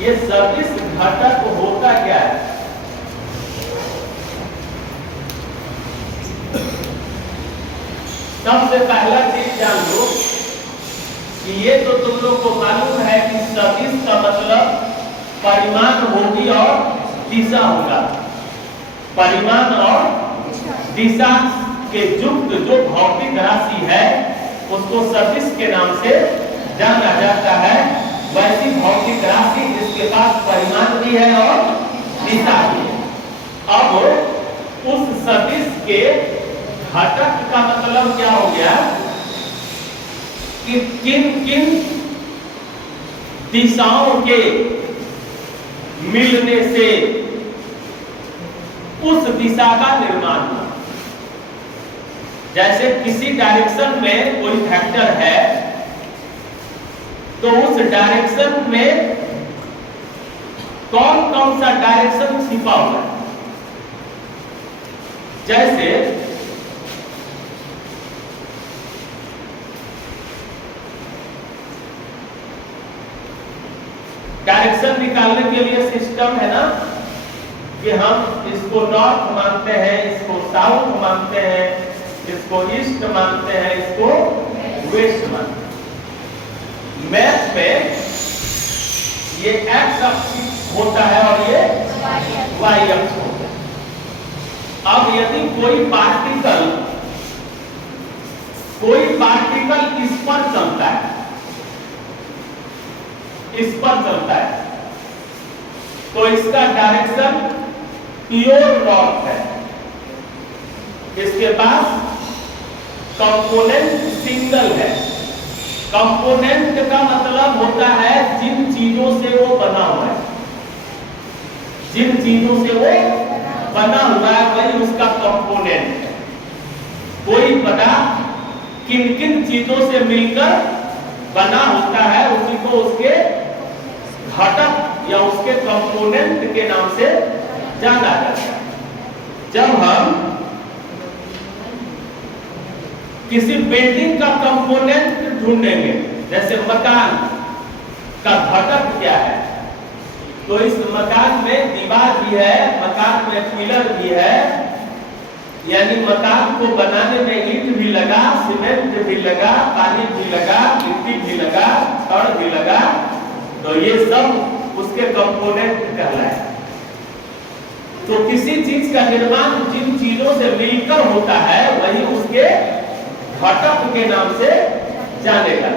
ये सदिश घटक होता क्या है? सबसे पहला चीज जान लो कि ये तो तुम लोग को मालूम है कि सदिश का मतलब परिमाण होगी और दिशा होगा। परिमाण और दिशा के युक्त जो भौतिक राशि है उसको सदिश के नाम से जाना जाता है। वैसी भौतिक राशि जिसके पास परिमाण भी है और दिशा भी है। अब उस सदिश के घटक का मतलब क्या हो गया कि किन किन दिशाओं के मिलने से उस दिशा का निर्माण हुआ। जैसे किसी डायरेक्शन में कोई वेक्टर है तो उस डायरेक्शन में कौन कौन सा डायरेक्शन छिपा हुआ है। जैसे डायरेक्शन निकालने के लिए सिस्टम है ना कि हम इसको नॉर्थ मानते हैं, इसको साउथ मानते हैं, इसको ईस्ट मानते हैं, इसको वेस्ट मानते हैं। मैथ में ये एक्स अक्ष होता है और ये वाई अक्ष होता है। अब यदि कोई पार्टिकल इस पर चलता है, इस पर चलता है तो इसका डायरेक्शन प्योर नॉर्थ है। इसके पास कंपोनेंट सिंगल है। कंपोनेंट का मतलब होता है जिन चीजों से वो बना हुआ है, जिन चीजों से वो बना हुआ है वही उसका कंपोनेंट है। कोई पदार्थ किन किन चीजों से मिलकर बना होता है उसी को उसके घटक या उसके कंपोनेंट के नाम से जाना जाता है। जब हम किसी बिल्डिंग का कंपोनेंट ढूंढेंगे, जैसे मकान का घटक क्या है, तो इस मकान में दीवार भी है, मकान में पिलर भी है, यानी मकान को बनाने में ईंट भी लगा, सीमेंट भी लगा, पानी भी लगा, मिट्टी भी लगा, छड़ भी लगा, तो ये सब उसके कंपोनेंट कहलाए। तो किसी चीज का निर्माण जिन चीजों से मिलकर होता है वही उसके घटक के नाम से जानेगा।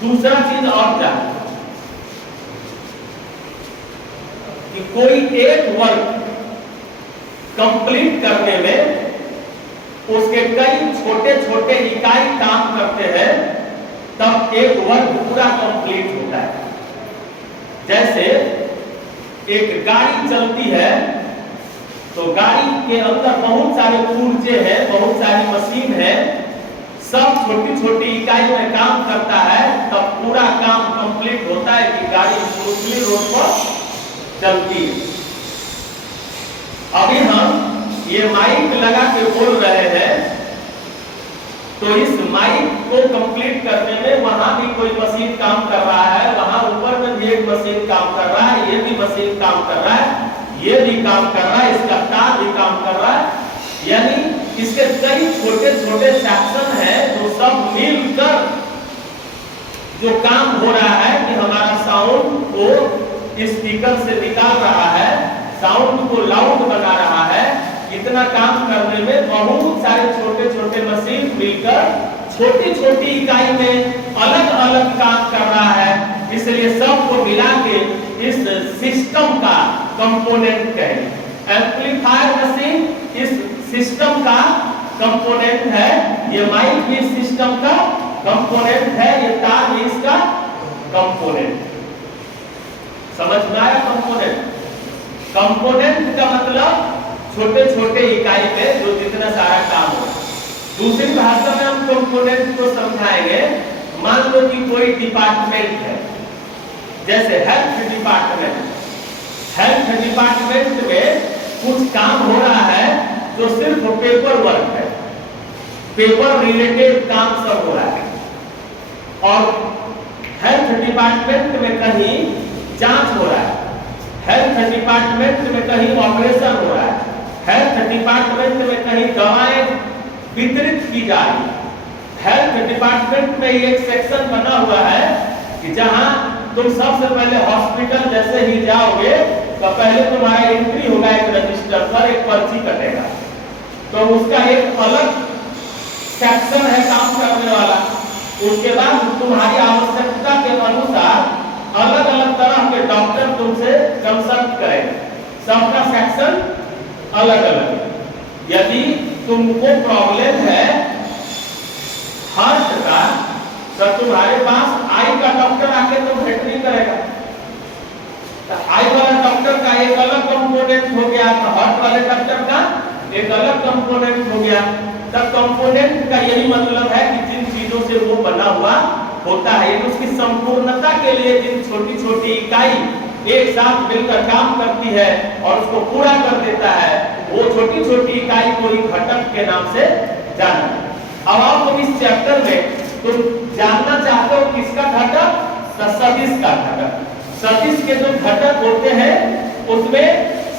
दूसरा चीज और जान कि कोई एक वर्क कंप्लीट करने में उसके कई छोटे छोटे इकाई काम करते हैं तब एक वर्क पूरा कंप्लीट होता है। जैसे एक गाड़ी चलती है तो गाड़ी के अंदर बहुत सारे पुर्जे हैं, बहुत सारी मशीन है, सब छोटी छोटी इकाई में काम करता है, तब पूरा काम कंप्लीट होता है कि गाड़ी स्मूथली रोड पर चलती है। अभी हम ये माइक लगा के बोल रहे हैं तो इस माइक को कंप्लीट करने में वहां भी कोई मशीन काम कर रहा है, वहां ऊपर में भी एक मशीन काम कर रहा है, ये भी मशीन काम कर रहा है, ये भी काम कर रहा है, इसका तार भी काम कर रहा है। यानी इसके कई छोटे छोटे सेक्शन हैं जो सब मिलकर जो काम हो रहा है कि हमारा साउंड को स्पीकर से निकाल रहा है, साउंड को लाउड बना रहा है। इतना काम करने में बहुत सारे छोटे छोटे मशीन मिलकर छोटी छोटी इकाई में अलग अलग काम कर रहा है, इसलिए सबको मिला के इस सिस्टम का कंपोनेंट कहेंगे। एम्पलीफायर मशीन इस सिस्टम का कंपोनेंट है, ये माइक भी सिस्टम का कंपोनेंट है, ये तार भी इसका कंपोनेंट। समझ में आया? कंपोनेंट का मतलब छोटे छोटे इकाई में जो जितना सारा काम हो। दूसरी भाषा में हम कंपोनेंट को समझाएंगे। मान लो कि कोई डिपार्टमेंट है, जैसे हेल्थ डिपार्टमेंट। हेल्थ डिपार्टमेंट में कुछ काम हो रहा है जो सिर्फ पेपर वर्क है, पेपर रिलेटेड काम सब हो रहा है। और हेल्थ डिपार्टमेंट में कहीं जांच हो रहा है, हेल्थ डिपार्टमेंट में कहीं ऑपरेशन हो रहा है, हेल्थ डिपार्टमेंट में कहीं दवाएं वितरित की जा रही है, हेल्थ डिपार्टमेंट में एक सेक्शन बना हुआ है कि जहां तुम सबसे पहले हॉस्पिटल जैसे ही जाओगे तो पहले तुम्हारा एंट्री होगा एक रजिस्टर पर, एक पर्ची कटेगा, तो उसका एक अलग सेक्शन है काम करने वाला। उसके बाद तुम्हारी आवश्यकता के अनुसार अलग अलग तरह के डॉक्टर तुमसे कंसल्ट करेंगे, सबका सेक्शन अलग अलग। यदि तुमको प्रॉब्लम है हार्ट का तो तुम्हारे पास आई का डॉक्टर आके तो भेंट नहीं करेगा, तो आई वाला डॉक्टर का एक अलग कंपोनेंट हो गया, तो हार्ट वाले डॉक्टर का एक अलग कंपोनेंट हो गया। तब कंपोनेंट का यही मतलब है कि जिन चीजों से वो बना हुआ होता है, उसकी संपूर्णता के लिए जिन छोटी छोटी इकाई एक साथ मिलकर काम करती है और उसको पूरा कर देता है, वो छोटी छोटी इकाई को ही घटक के नाम से जाना। अब आप इस चैप्टर में तुम जानना चाहते हो किसका घटक? सदिश का घटक। सदिश के जो घटक होते हैं उसमें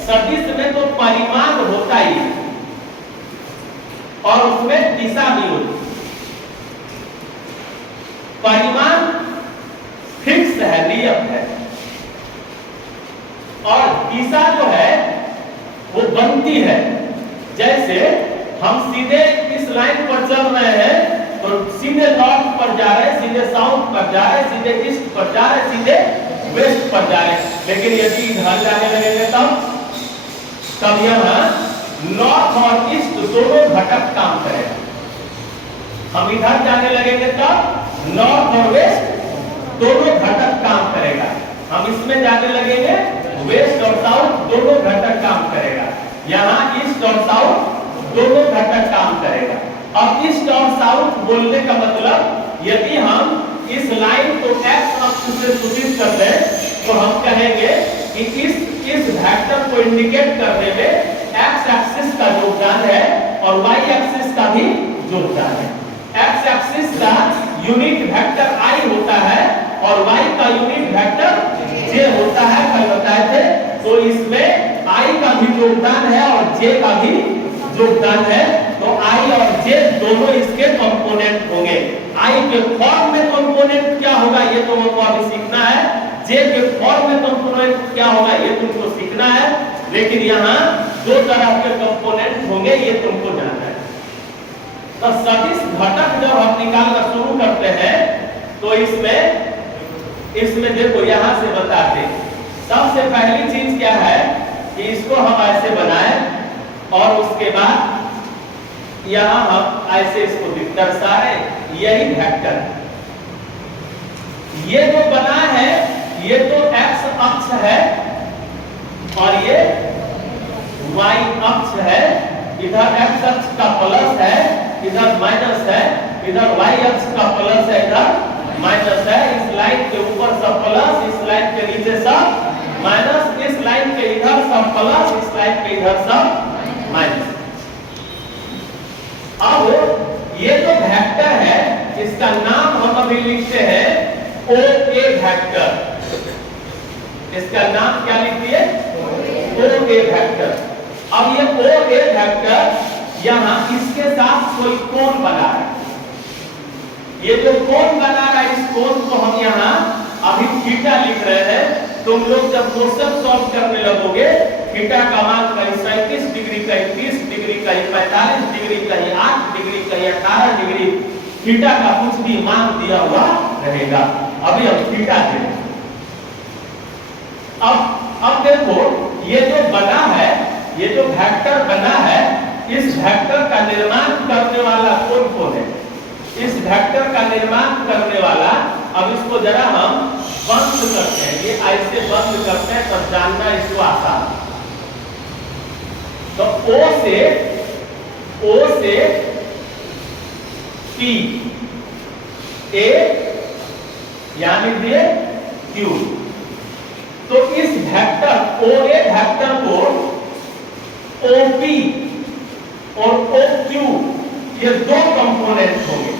सदिश में तो परिमाण होता ही और उसमें दिशा भी होती। परिमाण फिक्स है, नियत है, और दिशा जो है वो बनती है। जैसे हम सीधे इस लाइन पर चल रहे हैं तो सीधे नॉर्थ पर जा रहे हैं, सीधे साउथ पर जा रहे हैं, सीधे ईस्ट पर जा रहे हैं, सीधे वेस्ट पर जा रहे हैं। लेकिन यदि इधर जाने लगेंगे तब यहाँ नॉर्थ और ईस्ट दोनों घटक काम करेगा। हम इधर जाने लगेंगे तब नॉर्थ और वेस्ट दोनों घटक काम करेगा। हम इसमें जाने लगेंगे वेस्ट और साउथ दोनों घटक काम करेगा। यहाँ ईस्ट और साउथ दोनों घटक काम करेगा। अब ईस्ट और साउथ बोलने का मतलब यदि हम इस लाइन को एक्स अक्ष से सूचित कर दें तो हम कहेंगे कि इस वेक्टर को इंडिकेट करने में एक्स एक्सिस का योगदान है और वाई एक्सिस का भी योगदान है। एक्स एक्सिस का यूनिट वेक्टर आई होता है और वाई का यूनिट वेक्टर जे होता है, कल बताए थे। तो इसमें आई का भी योगदान है और जे का भी योगदान है, तो आई और जे दोनों इसके कंपोनेंट होंगे। आई के फॉर्म में कंपोनेंट क्या होगा ये तो हमको अभी सीखना है, जे के फॉर्म में कंपोनेंट क्या होगा ये तुमको सीखना है, लेकिन यहाँ दो तरह के कंपोनेंट होंगे ये तुमको जानना है। तो सदिश घटक जब हम निकालना शुरू करते हैं तो इसमें देखो यहाँ से बताते हैं। सबसे पहली चीज क्या है कि इसको हम ऐसे बनाएं और उसके बाद यहाँ हम ऐसे इसको दर्शा रहे, यही वेक्टर है। ये जो बना है ये तो एक्स अक्ष है और ये वाई अक्ष है। इधर एक्स अक्ष का प्लस है, इधर माइनस है, इधर वाई अक्ष का प्लस है, इधर माइनस है। इस लाइन के ऊपर सब प्लस, इस लाइन के नीचे सब माइनस, इस लाइन के इधर सब प्लस, इस लाइन के इधर सब माइनस। अब ये जो वेक्टर है इसका नाम हम अभी लिखते हैं ओ ए वेक्टर। इसका नाम क्या लिखिए? ओ ए वेक्टर। अब ये ओ ए वेक्टर यहाँ इसके साथ कोई कोण बना है। ये जो कोण बना रहा है इस कोण को हम यहाँ अभी थीटा लिख रहे हैं। तुम लोग जब क्वेश्चन सॉल्व करने लगोगे थीटा का मान कहीं 37 डिग्री, कहीं 30 डिग्री, कहीं 45 डिग्री, कहीं 8 डिग्री, कहीं 18 डिग्री, थीटा का कुछ भी मान दिया हुआ रहेगा। अभी हम थीटा देंगे। अब देखो ये जो बना है, ये जो वेक्टर बना है, इस वेक्टर का निर्माण करने वाला कौन है? इस वेक्टर का निर्माण करने वाला, अब इसको जरा हम बंद करते हैं, ये ऐसे बंद करते हैं तब जानना इसको आसान। तो O से P, A यानी दिए Q। तो इस वेक्टर OA वेक्टर को OP और OQ ये दो कंपोनेंट होंगे।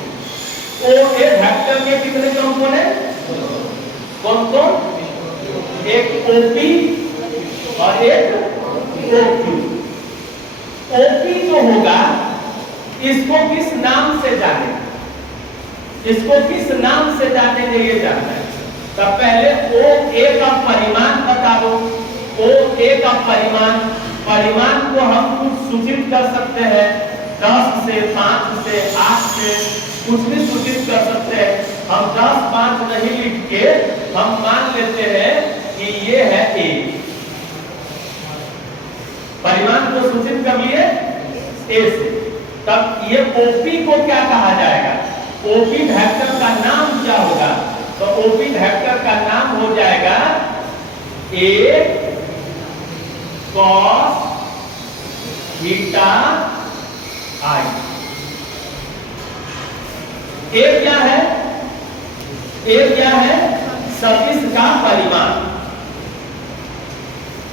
OA वेक्टर के कितने कंपोनेंट? कौन कौन? एक OP और एक OQ। OP जो होगा इसको किस नाम से जाने, इसको किस नाम से जाने ये जानना है। तब पहले OA का परिमाण बता दो। OA का परिमाण को हम कुछ सूचित कर सकते हैं, 10 से 5 से 8 से कुछ भी सूचित कर सकते हैं। हम 10 5 नहीं लिख के हम मान लेते हैं कि ये है A। परिमाण को सूचित कर लिए A से। तब ये OP को क्या कहा जाएगा, OP वेक्टर का नाम क्या होगा, तो OP वेक्टर का नाम हो जाएगा A cos theta I। A क्या है, A क्या है, सदिश का परिमाण।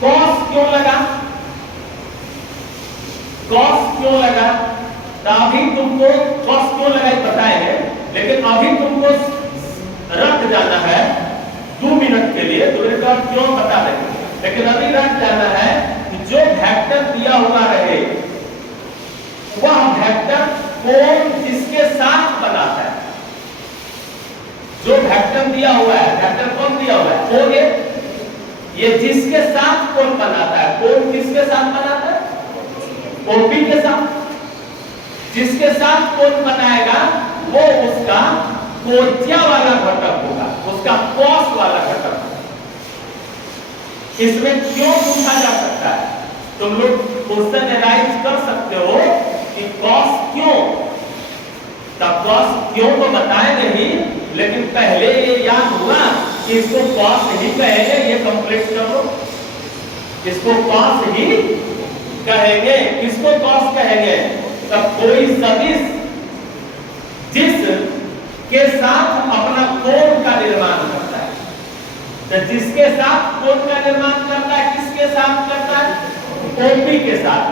cos क्यों लगा, cos क्यों लगा, तो अभी तुमको cos क्यों लगा बताएंगे, लेकिन अभी तुमको रट जाना है 2 मिनट के लिए, तो क्यों बता देंगे, लेकिन अभी रट जाना है कि जो वेक्टर दिया हुआ रहे वह वेक्टर कोण जिसके साथ बनाता है। जो वेक्टर दिया हुआ है, वेक्टर कौन दिया हुआ है, OA, ये जिसके साथ कोण बनाता है, कोण किसके साथ बनाता है, OP के साथ। जिसके साथ कोण बनाएगा वो उसका कोज्या वाला घटक होगा, उसका cos वाला घटक। इसमें क्यों पूछा जा सकता है, तुम लोग क्वेश्चन एनालाइज कर सकते हो कि cos क्यों, तब cos क्यों तो बताए नहीं, लेकिन पहले ये याद हुआ कि इसको cos ही कहेंगे, ये कंप्लीट कर लो। इसको cos ही कहेंगे, किसको cos कहेंगे, तब कोई सदिश जिस के साथ अपना कोण का निर्माण करता है, तो जिसके साथ कोण का निर्माण करता है, किसके साथ करता है, OP के साथ,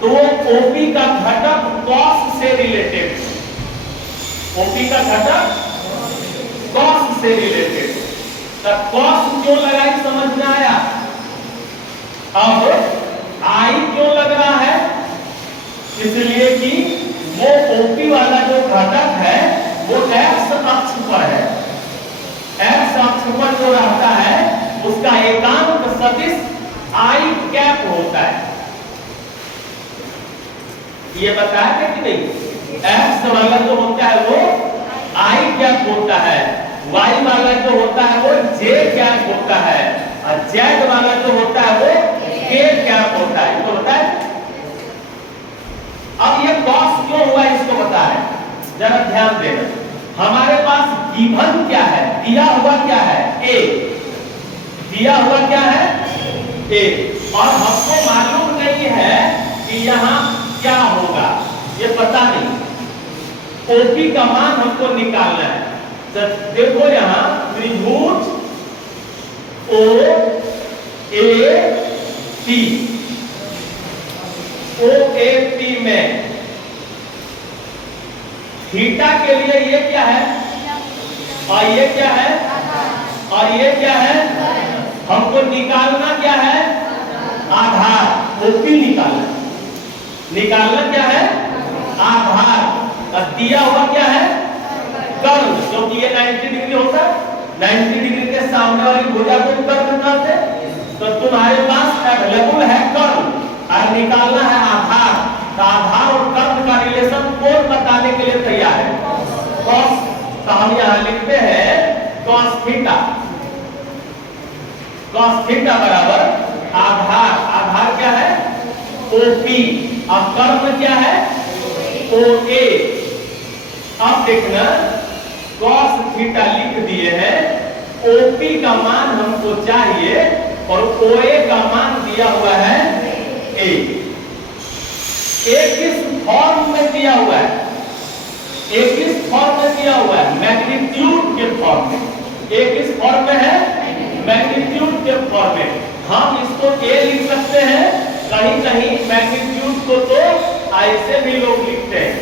तो वो OP का घटक cos से रिलेटेड, OP का घटक cos से रिलेटेड। तब cos क्यों लगाई समझ में आया। अब I क्यों लग रहा है, इसलिए कि वो OP वाला जो घटक है वो x अक्ष पर है, x अक्ष पर जो रहता है उसका एकांक सदिश I कैप होता है। ये बताया था कि नहीं, x वाला जो होता है वो I कैप होता है, y वाला जो होता है वो j कैप होता है, और z वाला जो होता है वो k कैप होता है। तो होता है। अब ये cos क्यों हुआ इसको बता रहे, जरा ध्यान देना। हमारे पास गिवन क्या है, दिया हुआ क्या है, A, दिया हुआ क्या है A, और हमको मालूम नहीं है कि यहाँ क्या होगा, ये पता नहीं। OP का मान हमको निकालना है। तो देखो यहाँ त्रिभुज OAP में थीटा के लिए ये क्या है, और ये क्या है, और ये क्या है, हमको निकालना क्या है, आधार। OP निकालना क्या है, आधार। और दिया हुआ क्या है, कर्ण, क्योंकि ये 90 डिग्री होता है, 90 डिग्री के सामने वाली भुजा को कर्ण कहते हैं। तो तुम्हारे पास अवेलेबल है कर्ण और निकालना है आधार। तो आधार और कर्ण का रिलेशन कोण बताने के लिए तैयार है, cos। तो हम यहाँ लिखते हैं cos थीटा, cos थीटा बराबर आधार, आधार क्या है, OP, और कर्ण क्या है, OA। अब देखना cos थीटा लिख दिए हैं, OP का मान हमको चाहिए और OA का मान दिया हुआ है A। एक किस फॉर्म में दिया हुआ है, एक किस फॉर्म में दिया हुआ है, मैग्नीट्यूड के फॉर्म में। एक किस फॉर्म में है, मैग्नीट्यूड के फॉर्म में। हम इसको A लिख सकते हैं, कहीं कहीं मैग्नीट्यूड को तो ऐसे भी लोग लिखते हैं।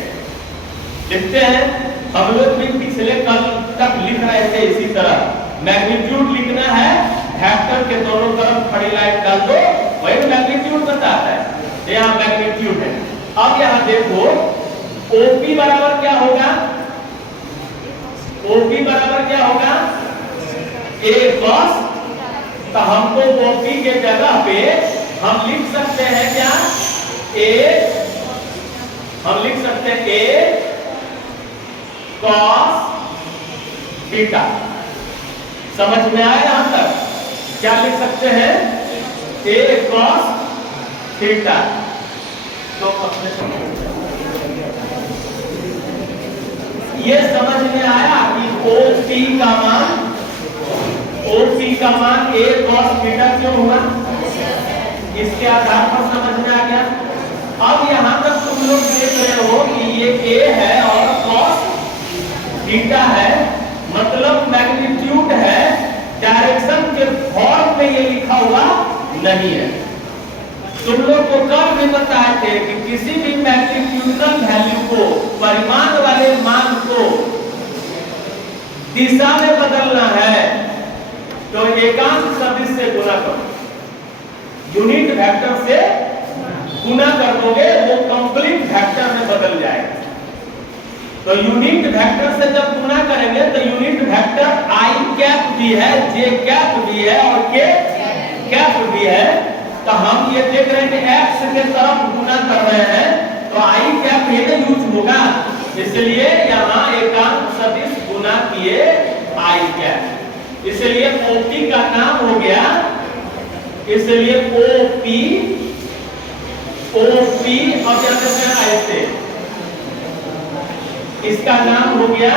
हम लोग भी पिछले कल तक लिख रहे थे इसी तरह। मैग्नीट्यूड लिखना है, वेक्टर के दोनों तरफ खड़ी लाइन डाल दो, मैग्नीट्यूड बताता है, यहाँ मैग्नीट्यूड है। अब यहाँ देखो OP बराबर क्या होगा, OP बराबर क्या होगा A cos, तो हमको OP के जगह पे हम लिख सकते हैं क्या, हम लिख सकते हैं A cos थीटा। समझ में आया यहां तक? क्या लिख सकते हैं, A cos थीटा। तो ये समझ में आया कि OP का मान A cos थीटा क्यों हुआ, इसके आधार पर समझ में आ गया। अब यहां तक तुम लोग देख रहे हो कि ये A है और cos थीटा है, मतलब मैग्नीट्यूड है, डायरेक्शन के फॉर्म में ये लिखा हुआ नहीं है। तुम लोग को कल भी बताए थे कि किसी भी मैग्नीट्यूडल वैल्यू को, परिमाण वाले मान को दिशा में बदलना है तो एकांक सदिश से गुणा करो, यूनिट वेक्टर से गुणा कर दोगे, वो कंप्लीट वेक्टर में बदल जाएगा। तो यूनिट वेक्टर से जब गुणा करेंगे तो यूनिट वेक्टर आई कैप भी है, जे कैप भी है और के कैप भी है। तो हम ये देख रहे हैं कि एक्स के तरफ गुणा कर रहे हैं तो आई कैप ही ना यूज होगा, इसलिए यहाँ एकांक सदिश गुणा किए आई कैप, इसलिए OP का नाम हो गया, इसलिए OP अब जैसे ऐसे इसका नाम हो गया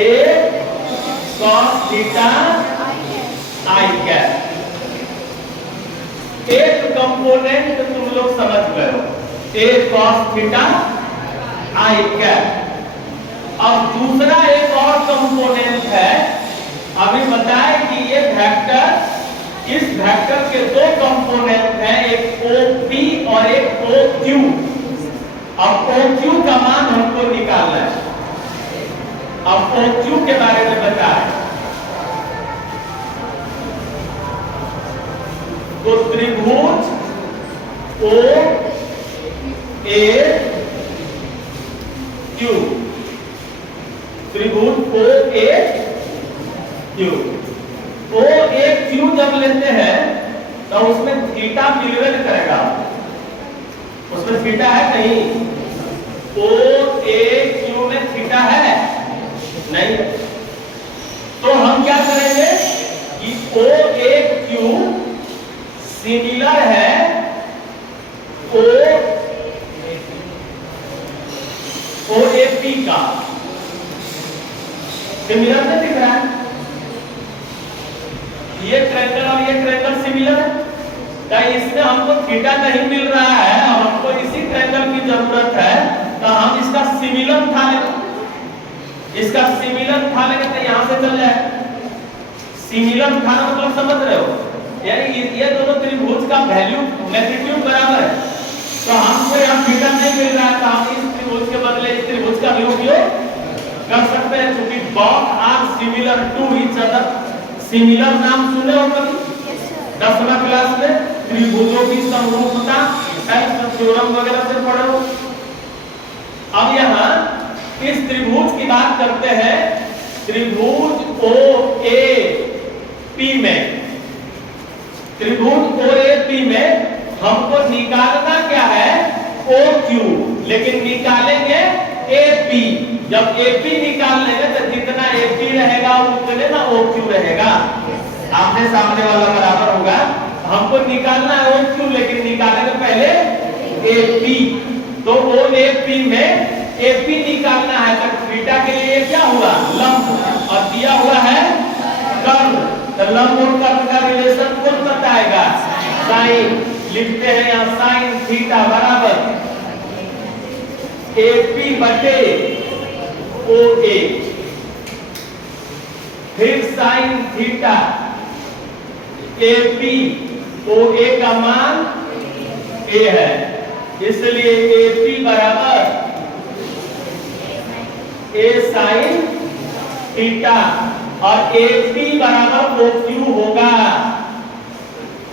A cos theta I cap. एक कंपोनेंट तुम लोग समझ गए हो, A cos theta I cap. अब दूसरा एक और कंपोनेंट है, अभी बताए कि ये वेक्टर, इस वेक्टर के दो कंपोनेंट हैं, एक OP और एक OQ। अब OQ का मान हमको निकालना है। अब OQ के बारे में बताएं तो त्रिभुज OAQ, त्रिभुज OAQ, OAQ जब लेते हैं तो उसमें थीटा मिलवेट करेगा, उसमें थीटा है कहीं, OAQ में थीटा है नहीं, तो हम क्या करेंगे कि OAQ सिमिलर है OAP का, सिमिलर नहीं दिख रहा है, ये ट्रायंगल और ये ट्रायंगल सिमिलर है, क्या इसमें हमको थीटा नहीं मिल रहा है और हमको इसी ट्रायंगल की जरूरत है, तो हम इसका सिमिलर उठा लेंगे, इसका सिमिलर उठा लेंगे तो यहां से चल जाए। सिमिलर उठाना मतलब समझ रहे हो, यानी ये दोनों त्रिभुज का वैल्यू मैग्नीट्यूड बराबर है, तो हमको यहाँ थीटा नहीं मिल रहा है तो हम इस त्रिभुज के बदले इस त्रिभुज का भी उपयोग कर सकते हैं, क्योंकि both are similar to each other। Similar नाम सुने हो कभी? 10वीं क्लास में त्रिभुजों की समरूपता थ्योरम वगैरह से पढ़े हो। अब यहाँ इस त्रिभुज की बात करते हैं, त्रिभुज OAP में, त्रिभुज OAP में हमको निकालना क्या है, OQ, लेकिन निकालेंगे AP। जब AP निकाल लेंगे तो जितना AP रहेगा उतने ना OQ रहेगा, आमने सामने वाला बराबर होगा। हमको निकालना है OQ, लेकिन निकालेंगे पहले AP। तो OAP में AP निकालना है तो थीटा के लिए क्या हुआ, लंब, और दिया हुआ है कर्ण, तो लंब और कर्ण का रिलेशन कौन बताएगा, साइन। लिखते हैं यहाँ साइन थीटा बराबर AP बटे OA, फिर साइन थीटा AP, OA का मान A है, इसलिए AP बराबर A साइन थीटा और AP बराबर OQ होगा,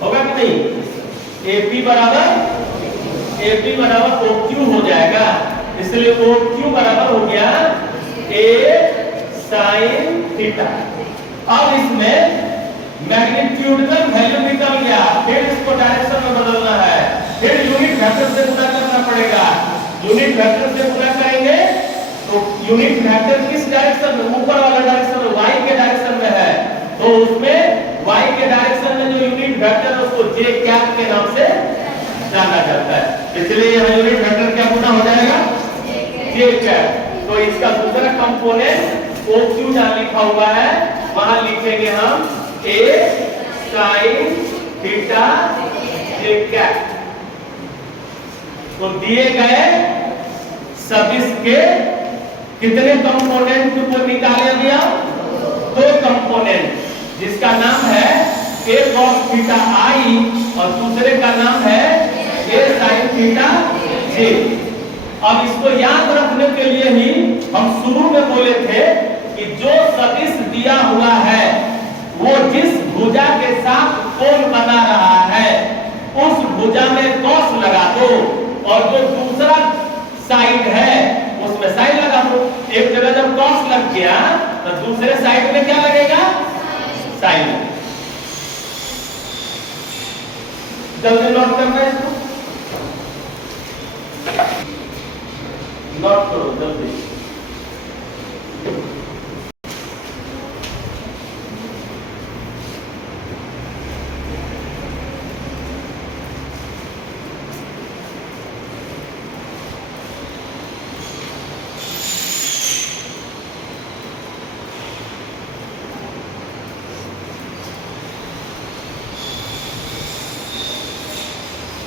होगा कि नहीं? AP बराबर OQ हो जाएगा, इसलिए OQ बराबर हो गया A sin थीटा। अब इसमें मैग्नीट्यूडल वैल्यू निकल गया, फिर इसको डायरेक्शन में बदलना है, फिर यूनिट वेक्टर से गुणा करना पड़ेगा। यूनिट वेक्टर से गुणा करेंगे तो यूनिट वेक्टर किस डायरेक्शन में, ऊपर वाला डायरेक्शन में, y के डायरेक्शन में है, तो उसमें y के डायरेक्शन में जो यूनिट वेक्टर है उसको j कैप के नाम से जाना जाता है, इसलिए यहां यूनिट वेक्टर क्या गुना हो जाएगा, j कैप। तो इसका दूसरा कंपोनेंट OQ जहां लिखा हुआ है वहां लिखेंगे हम A sin theta j cap. तो दिए गए सदिश के कितने कंपोनेंट को निकाले दिया, दो कंपोनेंट, जिसका नाम है A cos थीटा I और दूसरे का नाम है A sin थीटा j। अब इसको याद रखने के लिए ही हम शुरू में बोले थे कि जो सदिश दिया हुआ है वो जिस भुजा के साथ कोण बना रहा है उस भुजा में कॉस लगा दो, और जो दूसरा साइड है उसमें साइन लगा दो। एक जगह जब कॉस लग गया तो दूसरे साइड में क्या लगेगा, साइन। जल्दी नोट करना है इसको, नोट करो जल्दी।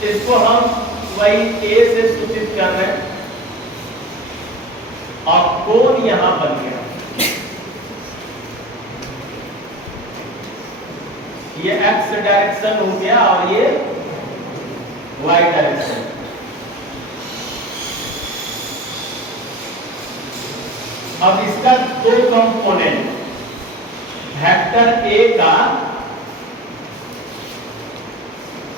इसको हम वही A से सूचित कर रहे हैं और कोण यहां बन गया, ये X डायरेक्शन हो गया और ये Y डायरेक्शन। अब इसका दो कंपोनेंट वेक्टर A का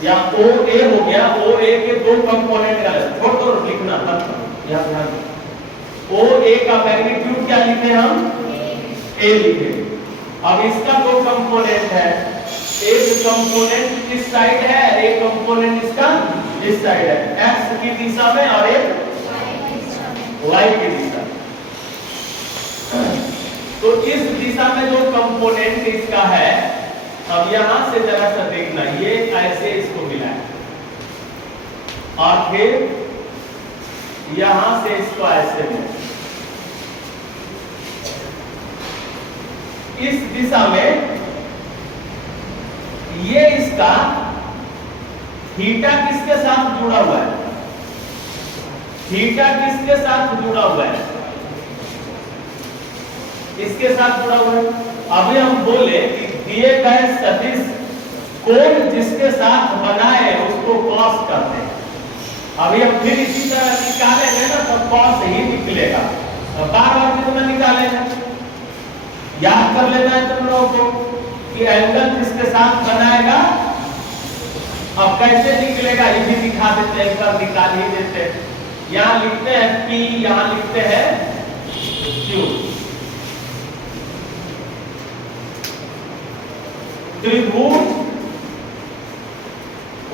या OA हो गया, OA के दो कंपोनेंट का छोड़ लिखना था, यहां ध्यान दो। OA का मैग्नीट्यूड क्या लिखे हम, A लिखे। अब इसका दो कंपोनेंट है, एक कंपोनेंट किस साइड है, एक कंपोनेंट इसका इस साइड है, x की दिशा में और एक y की दिशा। तो इस दिशा में जो कंपोनेंट इसका है, अब यहां से जरा सा देखना, ये ऐसे इसको मिला है और फिर यहां से इसको ऐसे मिला, इस दिशा में ये इसका थीटा किसके साथ जुड़ा हुआ है, थीटा किसके साथ जुड़ा हुआ है, इसके साथ जुड़ा हुआ है। अभी हम बोले कि दिए गए सदिश कोण जिसके साथ बनाए उसको कॉस करते हैं। अभी हम फिर इसी तरह निकालेंगे ना तो कॉस ही निकलेगा, तो बार बार कितना निकालेंगे, याद कर लेना है तुम लोगों को कि एंगल जिसके साथ बनाएगा। अब कैसे निकलेगा ये भी दिखा देते हैं, एक बार निकाल ही देते हैं। यहां लिखते हैं P, यहां लिखते हैं Q। त्रिभुज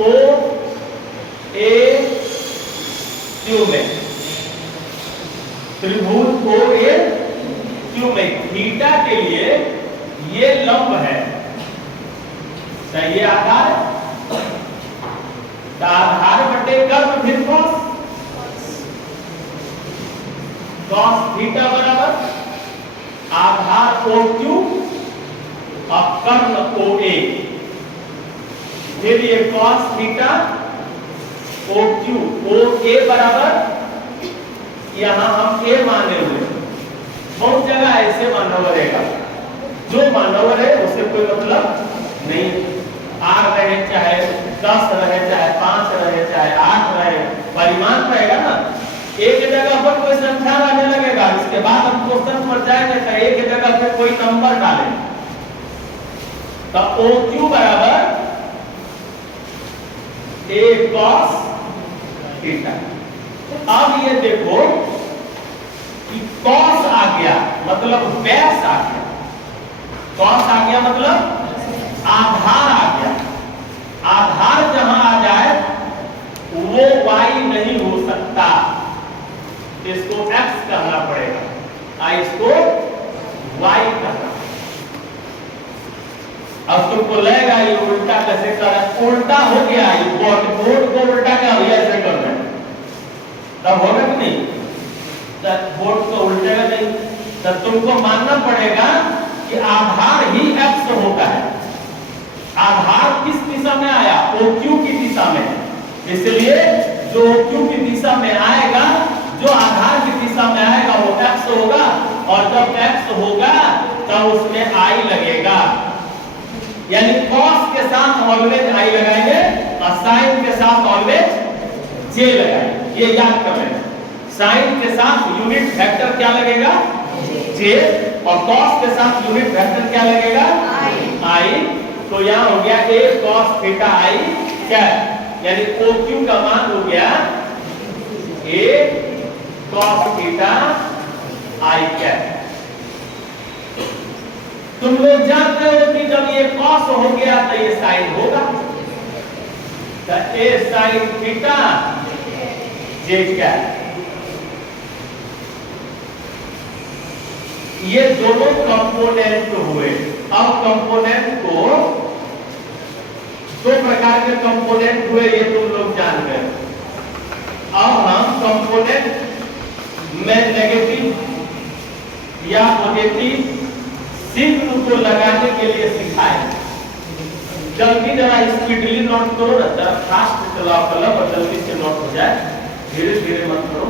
O A Q में, त्रिभुज O A Q में थीटा के लिए ये लंब है, ये आधार, आधार बटे कर्म फिर कॉस थीटा बराबर आधार OQ और कर्ण OA, फिर ये cos थीटा OQ, OA बराबर यहां हम A माने हुए, बहुत जगह ऐसे माना हुआ रहेगा, जो माना हुआ है उससे कोई मतलब नहीं, R रहे चाहे 10 रहे चाहे 5 रहे चाहे 8 रहे, परिमाण रहेगा ना। एक जगह पर कोई संख्या आने लगेगा, इसके बाद हम क्वेश्चन पर जाएंगे तो एक जगह पे कोई नंबर डालें, तो OQ बराबर ए कॉस थीटा। अब ये देखो कि कॉस आ गया मतलब बेस आ गया, कॉस आ गया मतलब आधार आ गया। आधार जहां आ जाए वो y नहीं हो सकता, इसको x कहना पड़ेगा, इसको y कहना। अब तुमको लगेगा ये उल्टा कैसे कर, उल्टा हो गया, ये बोर्ड को उल्टा क्या हो गया, ऐसे कर रहे हैं तब होगा कि नहीं, तब बोर्ड को उल्टेगा नहीं। तब तुमको मानना पड़ेगा कि आधार ही x होता है। आधार किस दिशा में आया, OQ की दिशा में, इसलिए जो OQ की दिशा में आएगा, जो आधार की दिशा में आएगा वो x होगा, और जब x होगा तब उसमें I लगेगा, यानी cos के साथ ऑलवेज I लगाएंगे और sin के साथ ऑलवेज j लगाएंगे। ये याद कर लेना, sin के साथ यूनिट वेक्टर क्या लगेगा, j, और cos के साथ यूनिट वेक्टर क्या लगेगा, I। तो यहां हो गया a cos थीटा I क्या, यानी OQ का मान हो गया a cos थीटा I क्या। तुम लोग जानते हो कि जब ये cos हो गया तो ये sin होगा, तो a sin थीटा j क्या, ये दोनों कंपोनेंट हुए। अब कंपोनेंट को दो प्रकार के कंपोनेंट हुए, ये तुम लोग जान गए। अब हम कंपोनेंट में नेगेटिव या पॉजिटिव चिन्ह को लगाने के लिए सिखाए। जल्दी जरा स्पीडली नोट करो ना, जरा फास्ट चलाओ कलम और जल्दी से नोट हो जाए, धीरे धीरे मत करो।